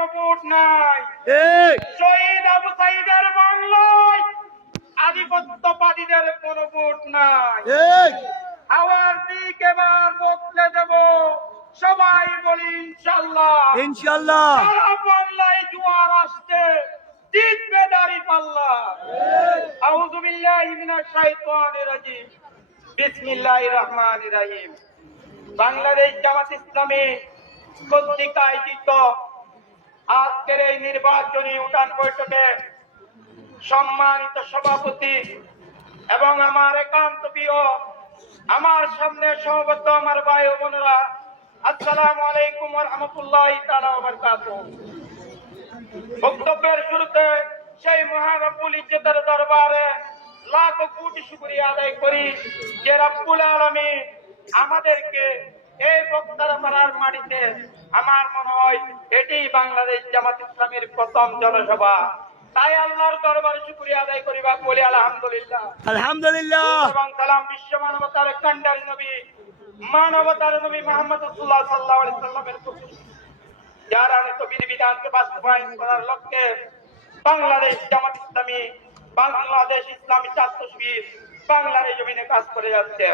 কোনো ভোট নাই। শহীদ আবু সাইদের বাংলায় আধিপত্যবাদীদের কোনো ভোট নাই। আওয়াজ দিক এবার বদলে দেব, সবাই বলি ইনশাল্লাহ। ইনশাল্লাহ সারা বাংলায় জোয়ার আসছে, জিতবে দাঁড়িপাল্লা। আউযু বিল্লাহি মিনাশ শাইতানির রাজিম। বিসমিল্লাহির রহমানির রহিম। বাংলাদেশ জামাত ইসলামী কর্তৃক আয়োজিত আজকের এই নির্বাচনী উঠান বৈঠকে সম্মানিত সভাপতি এবং আমার একান্ত প্রিয়, আমার সামনে সমবেত আমার ভাই ও বোনেরা, আসসালামু আলাইকুম ওয়া রাহমাতুল্লাহি তাআলা ওয়া বারাকাতুহু। বক্তব্যের শুরুতে সেই মহান রব্বুল ইজ্জতের দরবারে লাখো কোটি শুকরিয়া আদায় করি যে রব্বুল আলামিন আমাদেরকে এই বক্তার পাড়ার মাটিতে, আমার মনে হয় এটি বাংলাদেশ জামাত ইসলামের প্রথম জনসভা, তাই আল্লাহর দরবারে শুকরিয়া আদায় করি বা বলি আলহামদুলিল্লাহ। আলহামদুলিল্লাহ এবং সালাম বিশ্ব মানবতার কান্ডারি নবী, মানবতার নবী মুহাম্মদ রাসূলুল্লাহ সাল্লাল্লাহু আলাইহি ওয়াসাল্লামের প্রতি, যারা নিত বিধিবিধানকে বাস্তবায়ন করার লক্ষ্যে বাংলাদেশ জামাত ইসলামী, বাংলাদেশ ইসলামী ছাত্র শিবির বাংলার এই জমিনে কাজ করে যাচ্ছে।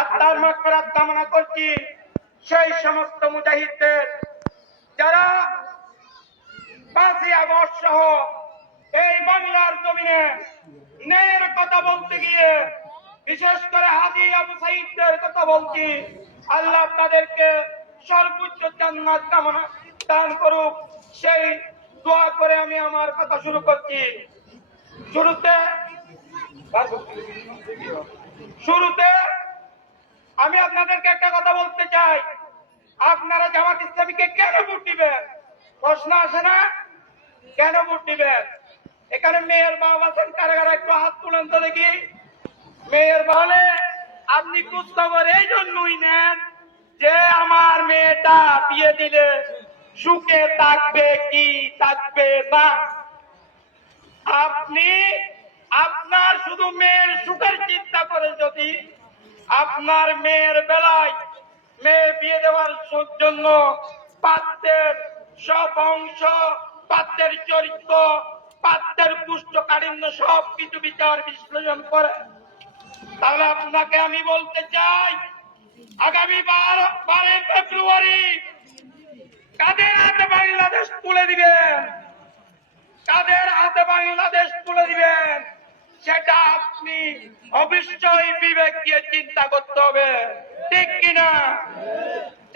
আত্মার মাগফিরাত কামনা করছি সেই সমস্ত মুজাহিদদের যারা 5ই আগস্ট সহ এই বাংলার জমিনে ন্যায়ের কথা বলতে গিয়ে, বিশেষ করে হাজী আবু সাঈদের কথা বলছি, আল্লাহ তাদেরকে সর্বোচ্চ জান্নাত কামনা দান করুক, সেই দোয়া করে আমি আমার কথা শুরু করছি। শুরুতে আমি আপনাদেরকে একটা কথা বলতে চাই, আপনারা জামাত ইসলামীকে কেন ভোট দিবেন? প্রশ্ন আসে না? কেন ভোট দিবেন? এখানে মেয়ের বাবা আছেন, কারা কারা একটু হাত তুলেন তো দেখি। মেয়ের বলে আপনি খোঁজ খবর এই জন্যই নেন যে আমার মেয়েটা বিয়ে দিলে সুখে থাকবে কি থাকবে না। আপনি আপনার শুধু মেয়ের সুখের চিন্তা করে যদি আপনার মেয়ের বেলায় মেয়ে বিয়ে দেওয়ার জন্য পাত্রের সব অংশ, পাত্রের চরিত্র, পাত্রের কুষ্ঠকাঠিন্য সব কিছু বিচার বিশ্লেষণ করে, তাহলে আপনাকে আমি বলতে চাই, আগামী 12 ফেব্রুয়ারি কাদের হাতে বাংলাদেশ তুলে দিবেন, কাদের হাতে বাংলাদেশ তুলে দিবেন, সেটা আপনি অবশ্যই বিবেক দিয়ে চিন্তা করতে হবে, ঠিক কিনা?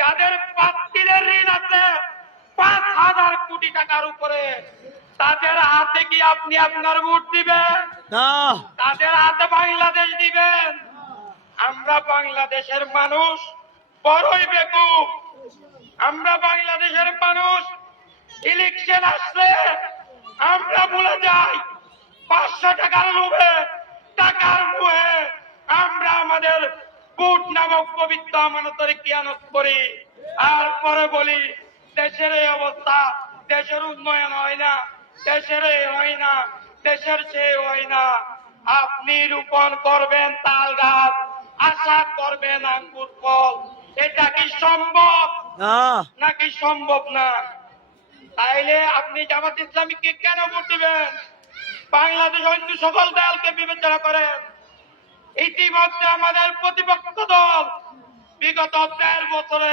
যাদের প্রার্থীদের ঋণ আছে 5,000 কোটি টাকার উপরে, তাদের হাতে কি আপনি আপনার ভোট দিবেন? না। তাদের হাতে বাংলাদেশ দিবেন? আমরা বাংলাদেশের মানুষ বড়ই বেকুব। আমরা বাংলাদেশের মানুষ ইলেকশন আসলে আমরা ভুলে যাই 500 টাকার লোভে, টাকার মোহে আমরা আমাদের ভোট নামক পবিত্র আমানতের কিয়ানত করি, আর পরে বলি দেশের এই অবস্থা, দেশের উন্নয়ন হয় না, দেশের এই হয় না, দেশের সে হয় না। আপনি রোপণ করবেন তাল গাছ, আশা করবেন আঙ্গুর ফল, এটা কি সম্ভব? না। নাকি সম্ভব না? তাইলে আপনি জামাত ইসলামীকে কেন ভোট দিবেন? বাংলাদেশ অন্য সকল দলকে বিবেচনা করেন। ইতিমধ্যে আমাদের প্রতিপক্ষ দল বিগত 1.5 বছরে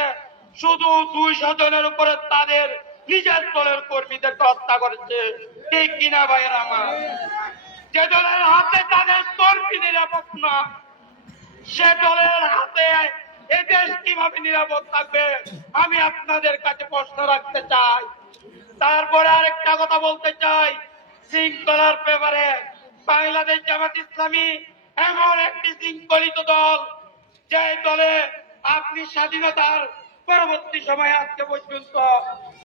শুধু 200 জনের উপরে তাদের নিজের দলের কর্মীদেরকে হত্যা করেছে, ঠিক কিনা ভাইয়ের আমার? যে দলের হাতে তাদের কর্মী নিরাপদ না, সে দলের হাতে এ দেশ কিভাবে নিরাপদ থাকবে? আমি আপনাদের কাছে প্রশ্ন রাখতে চাই। তারপরে আরেকটা কথা বলতে চাই, শৃঙ্খলার ব্যাপারে বাংলাদেশ জামাত ইসলামী এমন একটি শৃঙ্খলিত দল, যে দলে আপনি স্বাধীনতার পরবর্তী সময়ে আজকে পর্যন্ত